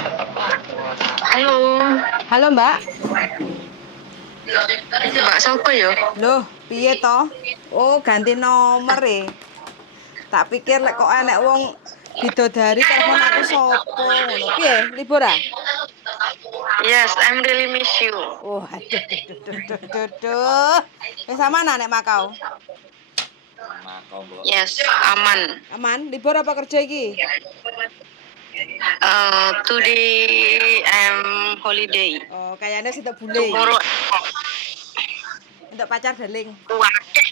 Halo, Halo Mbak. Mbak siapa ya? Loh, piye toh? Oh, ganti nomor e. Tak pikir lek kok enek wong bidodari telepon aku sopo ngono. Piye, libur ah? Yes, I'm really miss you. Oh, aduh, duh, duh, duh, duh, duh, duh. Wis aman nek Makau? Yes, aman. Aman? Libur apa kerja iki? Today I'm holiday. Oh, kayaknya sih bule. Tomorrow Untuk pacar deling. wakeh.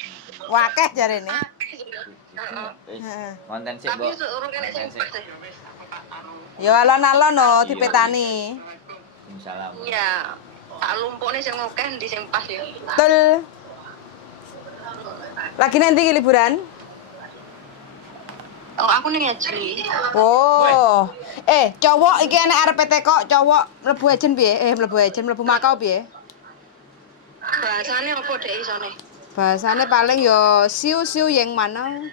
Wakeh jarene. Heeh. Konten sih, Tapi Bu. seurung kene sing pas. Ya alon-alon no dipetani. Salam. Iya. Tak lumpukne sing akeh ndi sing pas ya. Betul. Lagi nanti iki liburan? Oh, aku nih ngaji. Oh. Cowok iki enek arep kok cowok mlebu ejen piye? Mlebu Makau piye? Bahasane apa dek isone? Bahasane paling yo siu-siu yang mana?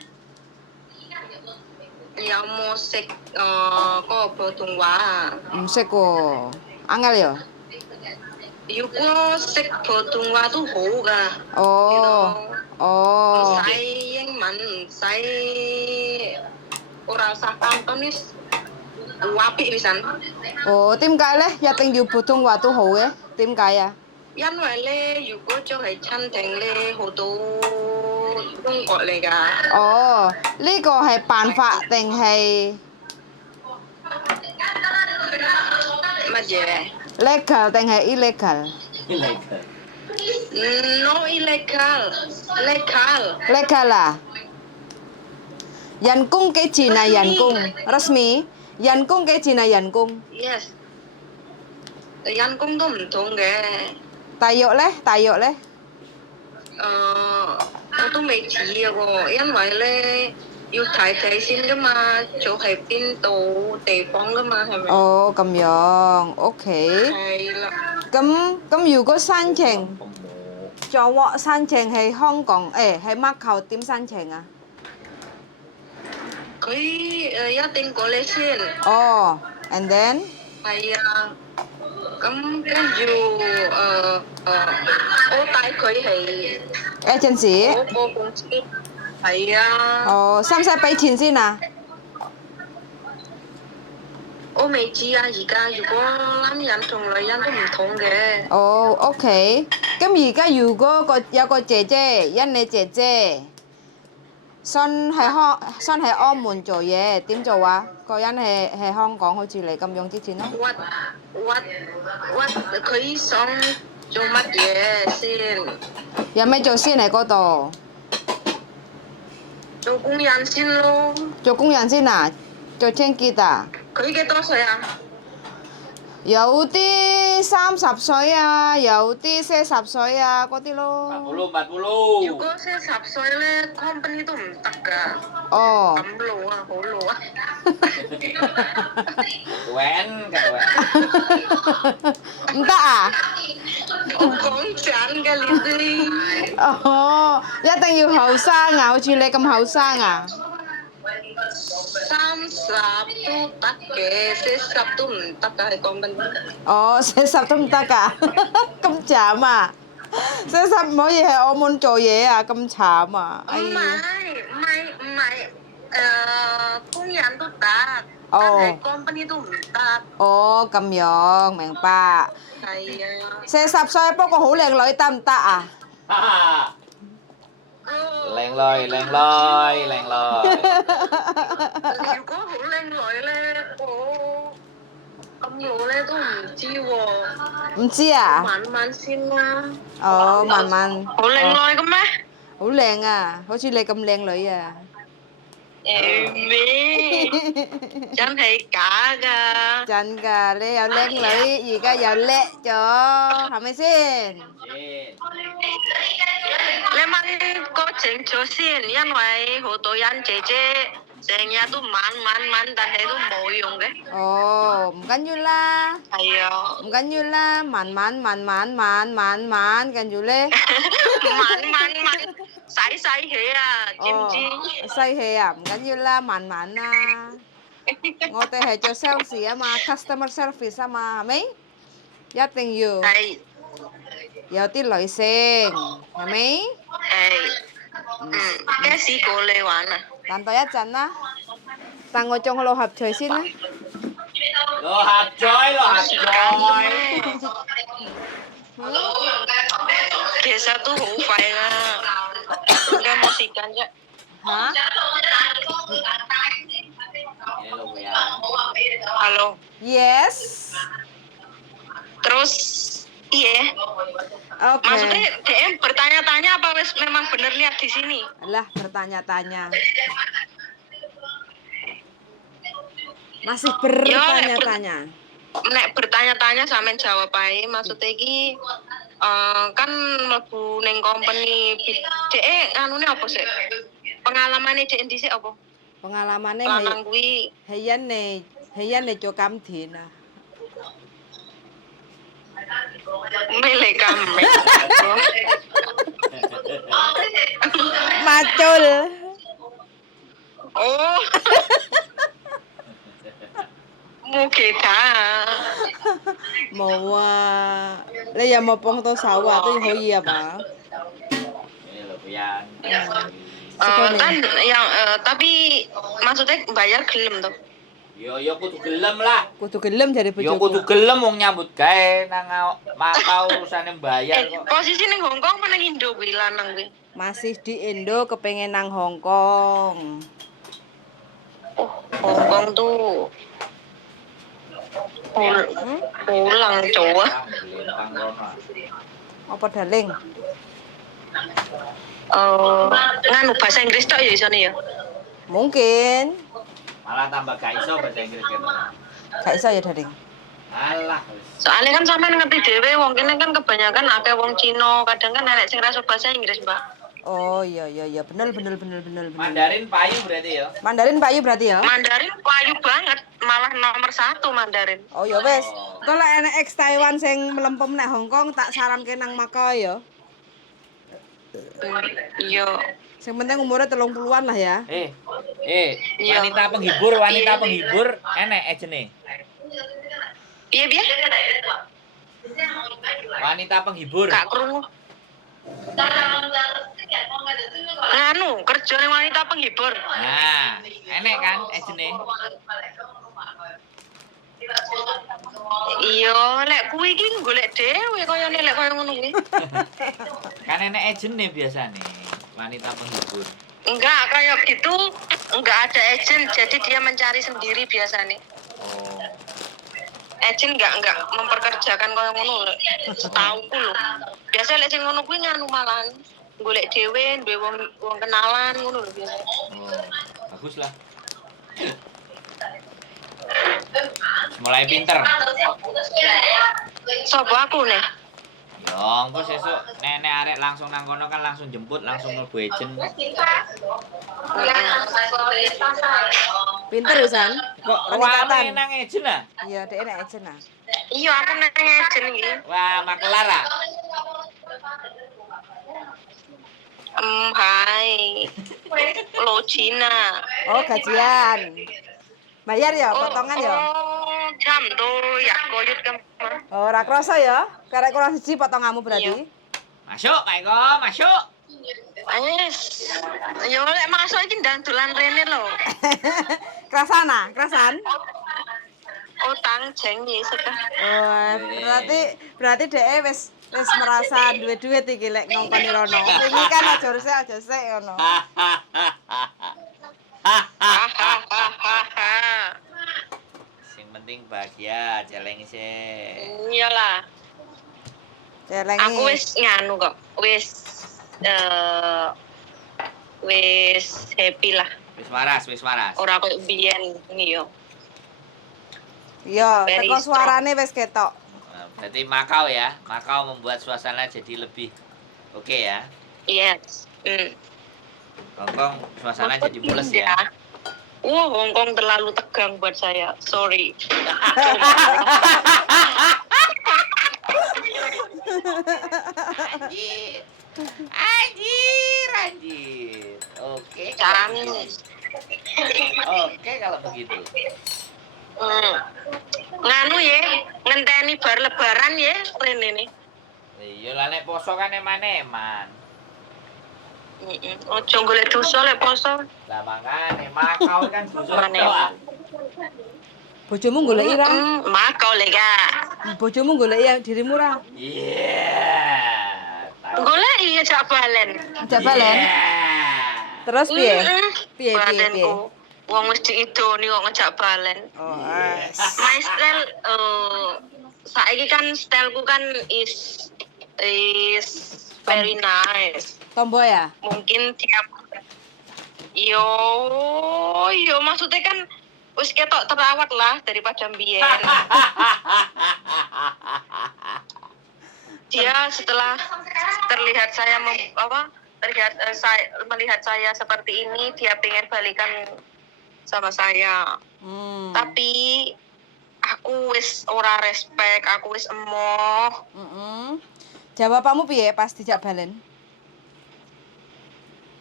Ya musik kok bodong wa. Musik kok. Angel yo. 如果識普通話都好噶， Oh. 唔 Oh. 使英文，唔使 ora usah Cantonese，apik pisan。 Oh,點解咧？一定要普通話都好嘅？點解啊？因為咧，如果做係餐廳咧，好多中國嚟㗎。哦，呢個係辦法定係乜嘢 legal 定係 illegal？ ？No illegal，legal。 legal 啊？人工幾錢啊？人工 resmi？ 人工幾錢啊？人工？ Yes，人工都唔同嘅。大約咧？大約咧？我都未知啊喎，因為咧要睇先噶嘛，做係邊度地方噶嘛，係咪？哦，咁樣，OK。係啦，咁如果申請做喎申請喺香港喺Macau點申請啊？佢一定過嚟先，哦，and then？係啊，咁跟住我帶佢係 agency？嗰個公司，係啊，哦，使唔使俾錢先啊？我未知啊，而家如果男人同女人都唔同嘅。哦，OK。咁而家如果有個姐姐，印尼姐姐，想喺澳門做嘢，點做啊？個人喺香港好似你咁用啲錢咯。佢想做乜嘢先？有咩做先喺嗰度？做工人先咯。做工人先啊？做清潔啊？佢幾多歲啊？有啲30歲啊，有啲40歲啊，嗰啲咯。 40. 如果40歲咧，company 都唔得㗎。哦。咁老啊，好老啊。Keren. 唔得啊？我講真㗎呢啲。哦，一定要後生啊，好似你咁後生啊？ 30都得嘅，40都唔得㗎，係company。哦，40都唔得㗎，咁慘啊！40唔可以喺澳門做嘢啊，咁慘啊！唔係，工人都得，但係company都唔得。哦，咁樣，明白。係啊。 40歲不過好靚女得唔得啊？ Leng loi. 如果好靚女咧，我咁老咧都唔知喎。唔知啊？慢慢先啦。哦，慢慢。好靚女嘅咩？好靚啊，好似你咁靚女啊！咩？真係假㗎？真㗎，你又靚女，而家又叻咗，係咪先？你問個清楚先，因為好多人姐姐成日都問，但係都冇用嘅。哦，唔緊要啦，係啊。唔緊要啦，慢慢，跟住咧，使氣啊，知唔知？細氣啊，唔緊要啦，慢慢啦。Ngote hecho sales sama customer service sama mấy gia tình yêu Hay. yêu tin lỗi sinh hả mấy Hay. Cái gì cô lê hoàn à? tàn tôi ít chân á tàn ngồi trong lô hộp chơi xin á Lô hạt chói, lô hạt chói. Kayak satu hufai lah. Udah musikan ya. hả Ini lo ya. Halo. yes Terus iya. oke Maksudnya DM bertanya-tanya apa wes memang bener lihat di sini? lah bertanya-tanya masih bertanya-tanya Nek bertanya-tanya sampean jawab ae. Maksudnya iki kan mlebu ning company DE anune apa sih? Pengalamannya DE dhisik apa? pengalamannya Lanang kuwi heyan nih cho cam thì nè milih kami. macul Oh. Mugeda. một bây giờ một bông tô sầu à tôi hỏi gì à bà Ini lo ya. Kan yang tapi maksudnya bayar gelem tuh. Yo kudu gelem lah. kudu gelem jadi Yo bojoku kudu gelem wong nyambut gawe nang Makau urusane bayar kok. Posisi ning Hongkong apa ning Indo kuwi lanang kuwi? masih di Indo kepengen nang Hong Kong Oh, Hongkong tuh pulang cowok. Gelempang rono. apa darling Nganu bahasa Inggris tok ya isone ya. mungkin Malah tambah gak iso bahasa Inggris gitu. gak iso ya darling Alah wis. Soalnya kan sampean ngerti dhewe wong kene kan kebanyakan akeh wong Cina, kadang kan nenek sing rasa bahasa Inggris, Mbak. oh iya bener Mandarin payu berarti ya. Mandarin payu berarti ya Mandarin payu banget, malah nomor 1 Mandarin. oh ya wes kalau enek ex Taiwan sing melempem nek Hong Kong tak saranke nang Macau ya Iya. sing penting umurnya 30-an lah ya Iya. Wanita penghibur enek ejene. Piye piye? Wanita penghibur. Gak krungu. Nganu, kerja ning wanita penghibur. Nah, enek kan ejene. Iya, lek kuwi iki golek dhewe kaya lek kaya ngono kuwi. Kan enek ejene biasane. Wanita penghibur. Enggak, kayak gitu enggak ada agent, jadi dia mencari sendiri biasanya. Oh. Agent enggak memperkerjakan kaya ngono. Setauku lho. Biasa lek sing ngono kuwi nganu malahan golek dhewe, duwe wong kenalan ngono lho biasa. Oh. Bagus lah. Mulai pinter. Sopo aku nih? Yo, engko sesuk nenek arek langsung nang kono kan langsung jemput, langsung mlebu ejen. pinter Usan Kok peningkatan rame nang ejen ah? iya dek enek aja nah Iya, aku nang agent iki. Wah, makelar ah. Hai. Lo Cina. oh gajian bayar ya potongan ya Oh, jam tuh ya koyut kan. oh ora krasa ya karek kurang siji potonganmu berarti Masuk, Kak Eko, masuk. Wes. Yo lek masuk iki ndang dolan rene lho. kerasan Utang jengi sudah. oh berarti dek wis merasa duwe duit iki lek ngongkoni rono iki kan aja sik ngono Hahaha. Sing penting bahagia, celeng sih. Iyalah. celengi Aku wis nganu kok. Wis happy lah. Wis waras. Ora koyo biyen yo. iya Very teko strong. suarane wis ketok Nah, berarti Makau ya. Makau membuat suasana jadi lebih oke ya. Yes. Hongkong suasana jadi mulus ya. Wah, Hongkong terlalu tegang buat saya. Sorry. Anjir. Oke. Jangan. Oke kalau begitu. Nganu ya, ngenteni bar lebaran ya, rene nih. Iya lah nek poso kan eman-eman. Ojo golek dosa lek poso. Lah makane Makau kan dosa Eman-eman. tok. Ah. Bojomu golek ira. Makau lek Kak. Bojomu golek ya dirimu ra. Iya. Tahu. Golek iya jak balen. Jak balen. Iya. Terus piye? Mm-mm. Piye piye piye. Badanku. Wong wis diidoni kok ngejak balen. Oh, My style saiki kan styleku kan is very nice. tomboy ya? Mungkin tiap yo maksudnya kan wis ketok terawat lah daripada mbiyen. Dia setelah terlihat saya melihat saya seperti ini, dia pengen balikan sama saya. Tapi aku wis ora respect, aku wis emoh. Jawabanmu piye pas dijak balen?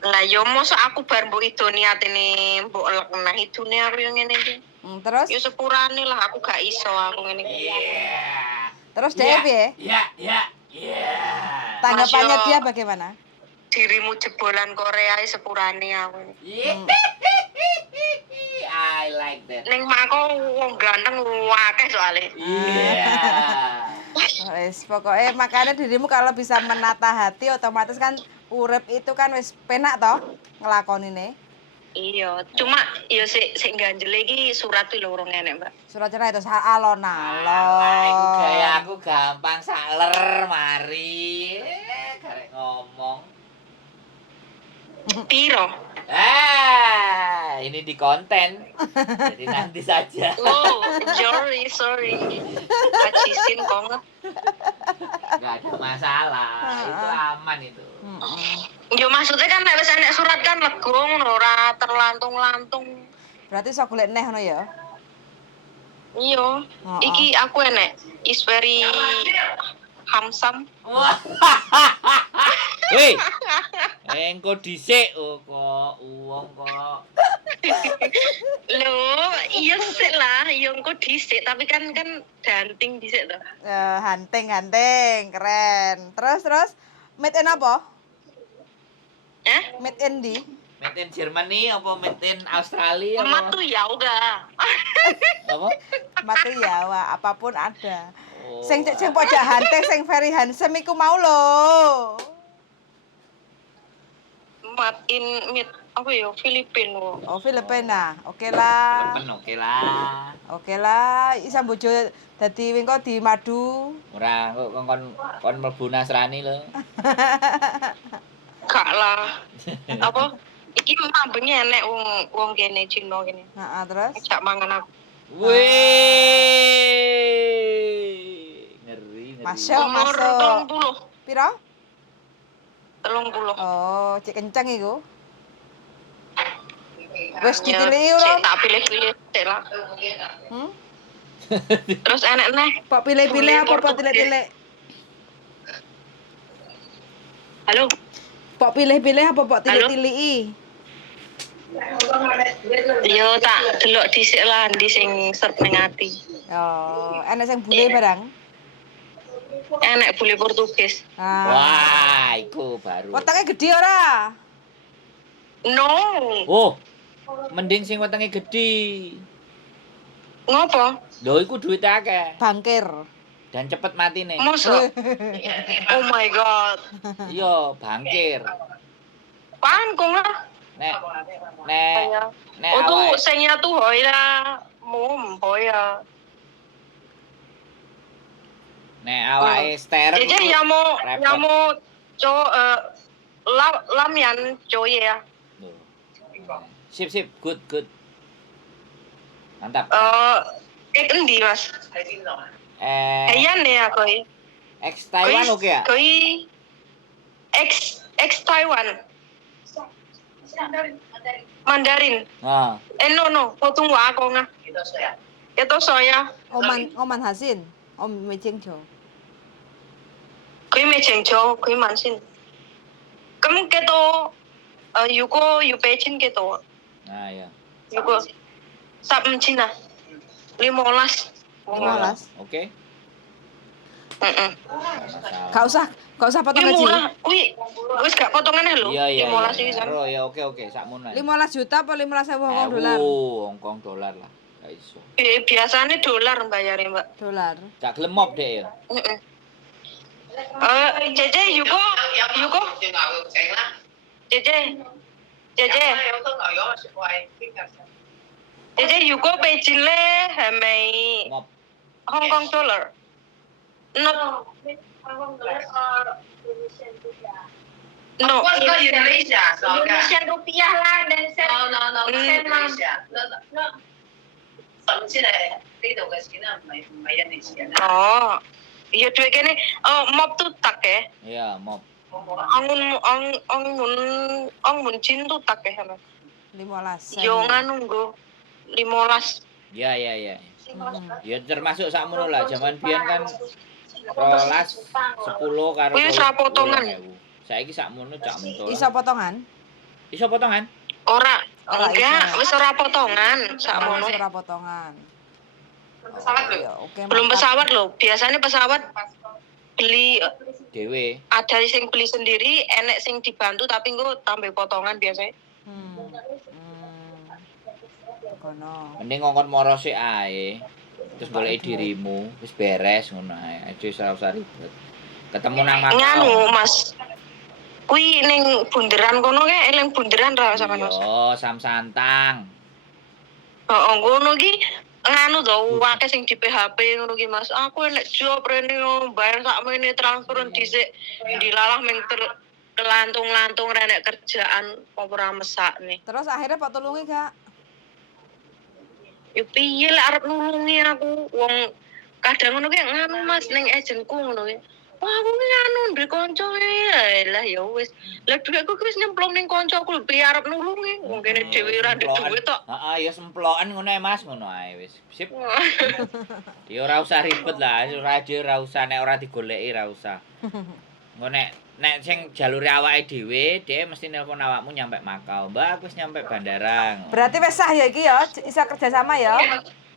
Lah yo mosok aku bar mbok idoni atine mbok elek nah idune aku yo ngene iki. Terus? Yo sepurane lah aku gak iso aku ngene iki. Terus dia piye? Iya. Tanggapannya Mas, yo, dia bagaimana? Dirimu jebolan Korea sepurane aku. I like that. Ning mako wong ganteng akeh soalé. Iya. Wis pokoknya makanya dirimu kalau bisa menata hati otomatis kan urip itu kan wis penak toh ngelakonine. Iya, cuma ya sik ganjel iki surat iki lho urung enek, Mbak. Surat cerai itu alon-alon. Iku gaya aku gampang sakler mari. Garek ngomong. Piro? Ini di konten. Jadi nanti saja. Oh, sorry. Acisin konget. Enggak ada masalah. Itu aman itu. Yo maksudnya kan nek wis enek surat kan lega ngono ora terlantung-lantung. Berarti iso golek neh ngono ya. Iya. Iki aku enek is very handsome. Hei. Engko dhisik kok uwong kok. Loh, iya sik lah, yo engko dhisik tapi kan danting dhisik to. Hanting keren. Terus made in apa? Made in di? Made in Germany apa made in Australia apa? Matu ya uga. Apa? Matu ya, wah, apapun ada. Oh. Sing pojok hanting sing very handsome iku mau lho. Apa ya Filipina. Oh, Filipina. Oke lah. Oke lah. Oke lah, isa bojo dadi wingko di madu. Ora kok kon mlebu Nasrani lho. Gak lah. Apa? Iki mambenge enek wong kene Cina kene. Heeh, terus? Ajak mangan aku. Wih. Ngeri. Masuk. Umur 30. Piro? 30. Oh, cek kenceng iku. Wes Ya, ditili sik ora? tak pilih-pilih sik lah. Terus enek neh. Pok pilih-pilih apa pok Portugis. tilik-tilik? Halo. Pok pilih-pilih apa pok tilik-tiliki? Yo tak delok dhisik lah ndi sing serp ning ati. Oh, enak sing bule barang. Enek bule Portugis. Wah, iku baru. Wetenge gede ora? No. Oh. Mending sing wetenge gedhi. Ngopo? Lho iku duwite akeh Bangkir. dan cepet matine. Mosok? Oh my god. Iya, bangkir. Pangkong lah. Nek Oh tu awake- saya tu hỏi là muốn hỏi à. nek awake sterek.姐姐有冇做lâm人做嘢啊？ Sip, good. Mantap. Cái endi mas? Ayan ya koi. Ex Taiwan oke ya? Koi ex Taiwan. Mandarin. Nah, No, phổ thông hóa con à. Ito soya. Oman Hasin. Om Mejing Jo.佢未清楚，佢問先。咁幾多？如果要俾錢幾多啊？nah ya. Yugo sak Cina 15. 15. Oke. Heeh. Nggak masalah. Gak usah potong Kuwi gaji. murah. Kuwi wis gak potongan lho. Iya iya 15 iya. iki kan. Ro ya oke sakmono. 15 juta apa 15.000 Hongkong dolar? Hongkong dolar lah. Gak iso. Biasanya dolar bayarnya, Mbak. Dolar. Gak gelem mop dek ya. Heeh. Jeje Yugo. Jeje. Jeje Yugo Beijing le hamai Mop. Hong Kong dollar. No. No. Indonesian rupiah lah dan sen. Sen mah. Oh. Iya duit kene mop tuh tak ya. Iya, mop. Ong mun jin tuh tak ya sama. 15. Yo nganu nggo 15. Iya. Hmm. Ya termasuk sakmono lah. Zaman biyen kan 12 10 karo. Kuwi ora potongan. Saiki sakmono cak mentol. Iso potongan? Iso potongan? Ora, Ora enggak, iso. wis ora potongan sakmono. Ora potongan. Iya, oke. Belum mantap. pesawat loh. Biasanya pesawat beli Dewe. ada sing beli sendiri, enek sing dibantu tapi engko tambah potongan biasanya. Kono. Mending ngongkon moro sik ae. Terus goleki dirimu, wis beres ngono ae. Aja ora usah ribet. Ketemu nang Makau. Nganu, Mas. Kuwi ning bunderan kono kae eling bunderan ra sama Mas. Iya, Sam Santang. Heeh, ngono ki nganu to, akeh sing di PHP ngono ki Mas. Aku enek job rene yo, bayar sakmene transfer dhisik dilalah ming lantung-lantung renek kerjaan apa ora mesakne. Terus akhirnya Pak tulungi gak? Yo piye lek arep nulungi aku wong kadang ngono ki nganu Mas ning agenku ngono ki. Wah aku ki nganu ndek kanca lah ya wis. Lah dhuwitku ki wis nyemplung ning kancaku lho piye arep nulungi wong kene dhewe ora ndek dhuwit tok. Heeh, ya semploken ngono ae Mas, ngono ae wis. Sip. Ya ora usah ribet lah, ora usah nek ora digoleki ora usah. Engko nek sing jalure awake dhewe, dhek mesti nelpon awakmu nyampe Makau. Mbak, aku wis nyampe bandara. Berarti wis sah ya iki ya, bisa kerja sama ya.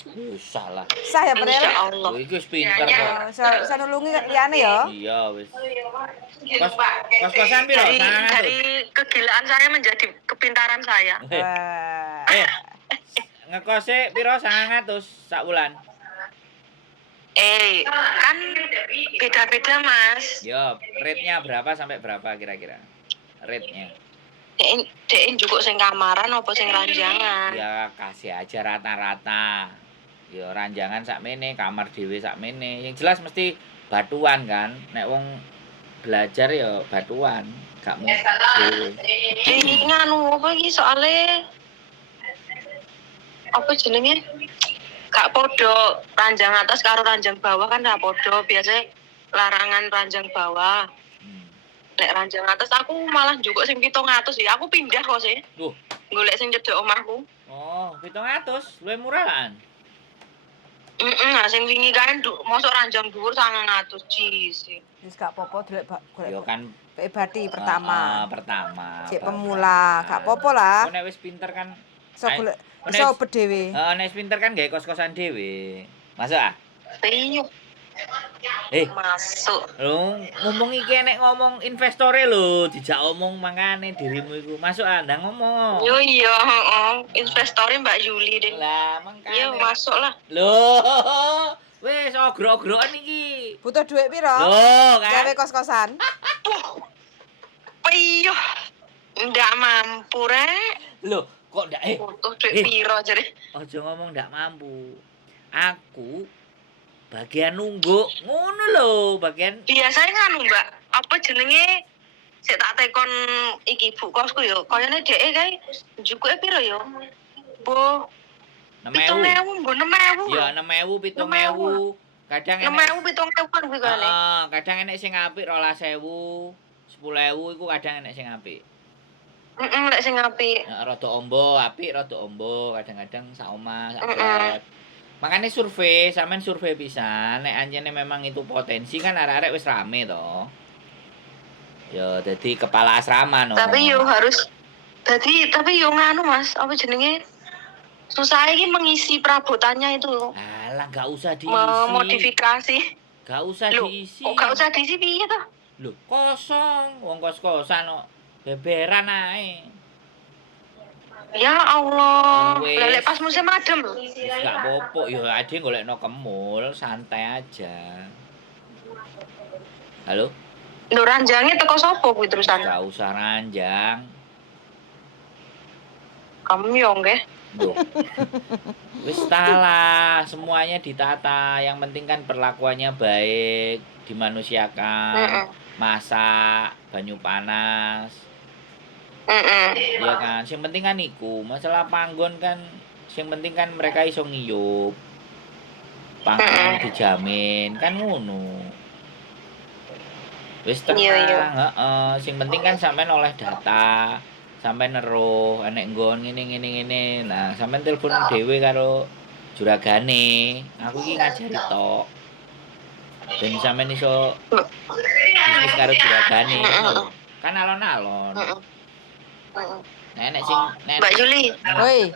Usah lah. Sah ya bener. Insyaallah. Oh, iki wis pinter kok. Bisa nulungi liyane ya. Iya wis. Kos-kosan piro? Dari kegilaan saya menjadi kepintaran saya. Ngekose piro 900 sak wulan? Kan beda-beda Mas. Yo, rate-nya berapa sampai berapa kira-kira? Rate-nya. Dek njukuk sing kamaran apa sing ranjangan? Ya kasih aja rata-rata. Ya ranjangan sakmene, kamar dhewe sakmene. Yang jelas mesti batuan kan. Nek wong belajar ya batuan, gak mung dhewe. Nganu apa iki soalnya apa jenenge? Gak podo ranjang atas karo ranjang bawah kan gak podo. Biasanya larangan ranjang bawah. Lek ranjang atas aku malah njukuk sing 700 ya. Aku pindah kok sih. Duh, Golek sing cedek omahku. oh 700, luwih murah kan? Sing wingi kan mosok ranjang dhuwur 900 jis. Wis gak apa-apa golek Yo kan pribadi pertama. pertama. Cek pemula, gak apa-apa lah. Nek wis pinter kan Iso golek iso bedhewe. heeh, nek wis pinter kan gawe kos-kosan dhewe. Masuk ah? Iya. Masuk. Lho, ngomong iki nek ngomong investore lho, dijak omong mangane dirimu iku. Masuk ah, ndang ngomong. Yo iya, heeh. Investore Mbak Yuli deh. Lah, mangkane. Iya, masuk lah. Loh, wis ogro-ogroan iki. Butuh duit piro? Loh, kan. Gawe kos-kosan. Iya. Ndak mampu rek. Loh, kok ndak Butuh duit piro jare. Aja ngomong ndak mampu. Aku bagian nunggu ngono lho, bagian Biasanya nganu, Mbak. Apa jenenge? Sik tak tekon iki ibu kosku yo. Kayane dheke kae njukuke piro yo? Bo 6.000. 7.000, bo 6.000. Ya 6.000, 7.000. Kadang 6.000, 7.000 kuwi kene. Heeh, kadang enek sing apik 12.000, 10.000 iku kadang enek sing apik. Lek sing apik. Nek rada ombo, apik rada ombo, kadang-kadang sak omah, sak flat. Makanya survei, sampean survei pisan, nek anjene memang itu potensi kan arek-arek wis rame to. Ya dadi kepala asrama no. Tapi yo harus tapi yo nganu Mas, apa jenenge? susah iki mengisi perabotannya itu loh. Alah, gak usah diisi. Memodifikasi. Gak usah Loh, diisi. kok gak usah diisi piye toh? Loh, kosong. Wong kos-kosan kok. Beberan ae. Ya Allah. Wes. Lelek pas musim adem. Wis gak apa-apa, ya ade golekno kemul, santai aja. Halo? Lho ranjange teko sapa kuwi terusan? Gak usah ranjang. Kamu yo nggih. Loh. Wis lah, semuanya ditata. Yang penting kan perlakuannya baik, dimanusiakan, masak, banyu panas. Iya kan, sing penting kan iku. Masalah panggon kan sing penting kan mereka iso ngiyup. Panggon dijamin, kan ngono. Wis tenang, heeh. Sing penting kan sampean oleh data. Sampai neruh enek nggon ngene. Nah, sampean telepon dhewe karo juragane. Aku iki ngajari tok. Ben sampean iso bisnis karo juragane. Kan alon-alon. Nenek sing Mbak Juli, Woi,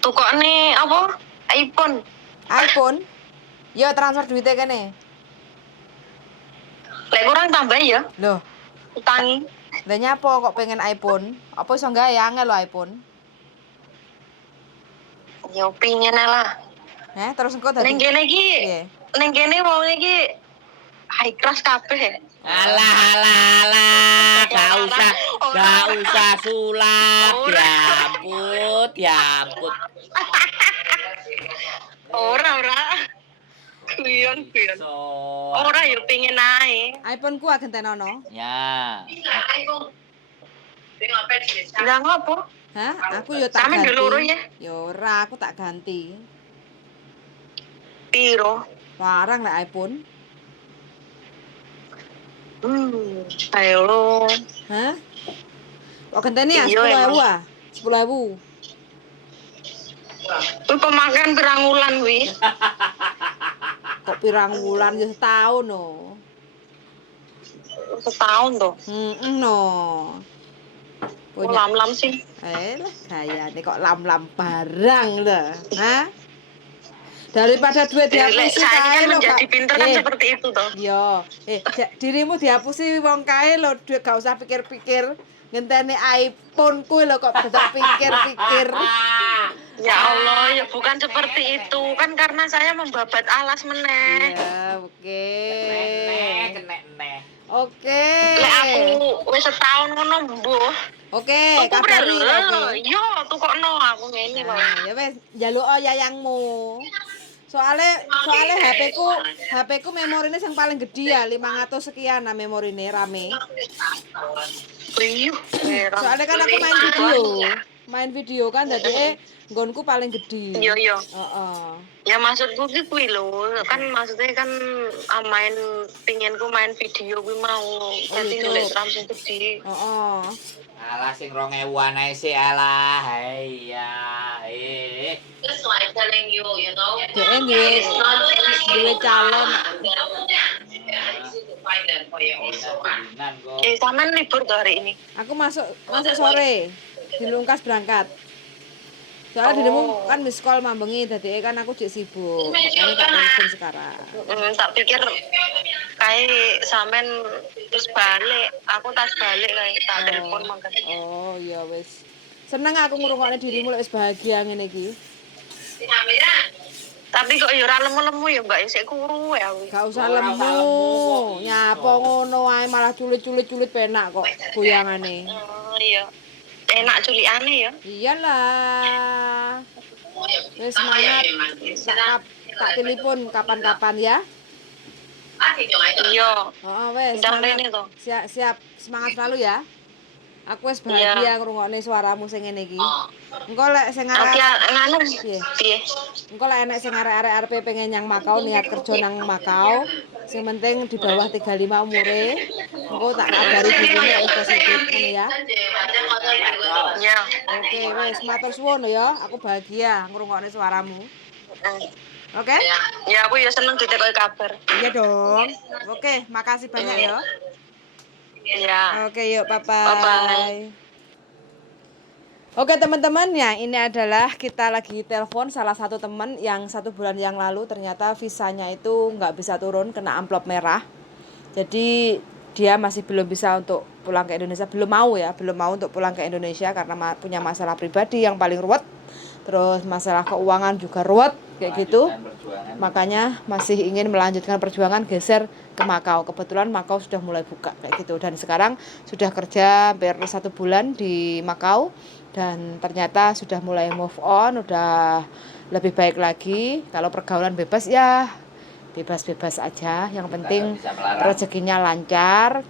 tukokne apa? iPhone. iPhone. Yo transfer duitnya kene. Lek kurang tambah ya, Loh, utangi. lah nyapa kok pengen iPhone? Apa iso gawe angel lo iPhone? Ya pingin lah. Terus engko dadi Ning kene iki, piye? ning kene wong iki high class kabeh. Alah, gak usah sulap, diamput. Ora. Kuyon. So, Ora yo pingin ae. iPhone ku agentenono. ya. Lah ngopo? Hah? Aku yo tak Sampe ganti. loro ya. Yo ora, aku tak ganti. Piro? Larang lah iPhone. Ayo lo. Hah? Kok genteni ya Iya, 10.000 ah? 10.000. Kuwi pemakan pirang wulan kuwi. Kok pirang wulan yo setahun no. Setahun toh. No. Punya. Lam-lam sih. Lah gayane kok lam-lam barang lho. Hah? Daripada duit dihapusi Saya kae kan lho, menjadi Kak. pinter kan seperti itu toh. Yo, dirimu dihapusi wong kae lho, duit gak usah pikir-pikir. Ngenteni iPhone kuwi lho kok dadak pikir-pikir. Ya Allah, ya bukan seperti itu. Kan karena saya membabat alas meneh. Iya, oke. Kenek. Oke. Lek aku wis setahun ngono mbuh. Oke, Tuku kabari lho. oke. Yo, tukokno aku ngene kok. Ya wes, njaluk yayangmu. Soale HP ku memorine yang paling gede ya, 500 sekian nah memorine rame. Iya, Soalnya kan aku main video kan jadi nggonku paling gede. Iya. Heeh. Ya maksudku ki kuwi lho, kan maksudnya kan main pinginku main video kuwi mau. Dadi gitu. nilai RAM sing gede. Heeh. Alah sing 2000-an ae sih alah. Iya. Just like telling you, you know. Dhek duwe calon. Easy to find them for you also. Dinan kok. Sampean libur tuh hari ini. Aku masuk sore. Dilungkas berangkat. Soalnya dirimu kan miss call mambengi dadi kan aku jek sibuk. Makanya tak telepon sekarang. Tak pikir kayak sampean terus balik, aku tas balik kayak tak telepon mangkat. Oh, iya wis. Seneng aku ngrungokne dirimu lek wis bahagia ngene iki. Tapi kok ya ora lemu-lemu ya Mbak, sik kuru ya aku. Gak usah lemu. Nyapa ngono ae malah culit-culit penak kok goyangane. Iya. Enak culikane ya. Iyalah. Wis semangat. Tak telepon kapan-kapan ya. Iya. Heeh wis. Ndang Semangat. rene to. Siap semangat selalu ya. Aku wis bahagia ngrungokne suaramu sing ngene iki. Engko lek sing Oke, nganu. Piye? engko lek enek sing arek-arek pengen nyang Makau niat kerja nang Makau, sing penting di bawah 35 umure. Engko tak kabari dirimu wis positif ngene ya. Ya. Oke, wis matur suwun ya. Aku bahagia ngrungokne suaramu. Oke? Ya aku ya seneng ditekoki kabar. Iya dong. Oke, makasih banyak ya. Ya. Oke, yuk bye-bye. Bye-bye. Oke teman-teman ya, ini adalah kita lagi telepon salah satu teman yang 1 bulan yang lalu ternyata visanya itu nggak bisa turun, kena amplop merah. Jadi dia masih belum bisa untuk pulang ke Indonesia, belum mau untuk pulang ke Indonesia karena punya masalah pribadi yang paling ruwet. Terus masalah keuangan juga ruwet kayak gitu. Makanya masih ingin melanjutkan perjuangan geser ke Makau. Kebetulan Makau sudah mulai buka kayak gitu, dan sekarang sudah kerja hampir 1 bulan di Makau dan ternyata sudah mulai move on, udah lebih baik lagi. Kalau pergaulan bebas ya bebas-bebas aja, yang penting rezekinya lancar,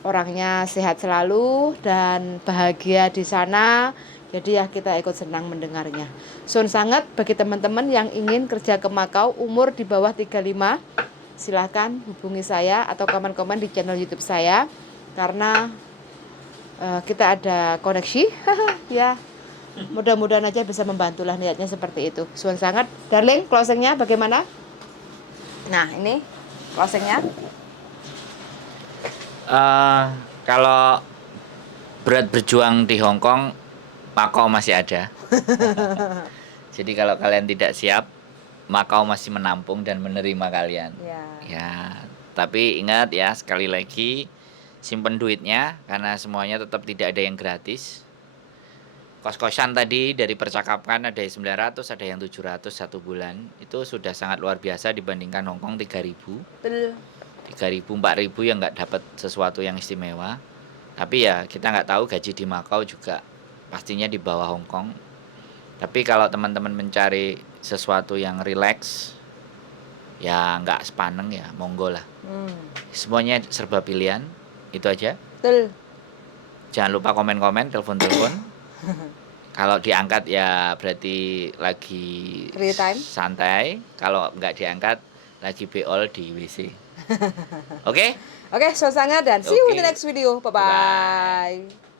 orangnya sehat selalu dan bahagia di sana. Jadi ya kita ikut senang mendengarnya. Sun sangat bagi teman-teman yang ingin kerja ke Makau umur di bawah 35, silahkan hubungi saya atau komen-komen di channel YouTube saya karena kita ada koneksi. Ya, mudah-mudahan aja bisa membantulah, niatnya seperti itu. Sun sangat, darling, closingnya bagaimana? Nah ini closingnya. Kalau berat berjuang di Hong Kong, Makau masih ada. Jadi kalau kalian tidak siap, Makau masih menampung dan menerima kalian. Ya, tapi ingat ya, sekali lagi simpen duitnya karena semuanya tetap tidak ada yang gratis. Kos-kosan tadi dari percakapan ada yang 900, ada yang 700 1 bulan. Itu sudah sangat luar biasa dibandingkan Hong Kong 3.000. 3.000, 4.000 yang nggak dapat sesuatu yang istimewa. Tapi ya kita nggak tahu gaji di Makau juga pastinya di bawah Hong Kong. Tapi kalau teman-teman mencari sesuatu yang rileks, ya nggak sepaneng ya, monggo lah. Semuanya serba pilihan, itu aja. Jangan lupa komen-komen, telepon-telepon. Kalau diangkat ya berarti lagi Free time. santai. Kalau nggak diangkat lagi beol di WC. Oke? Oke, so sangat dan see you in the Oke. next video. Bye-bye.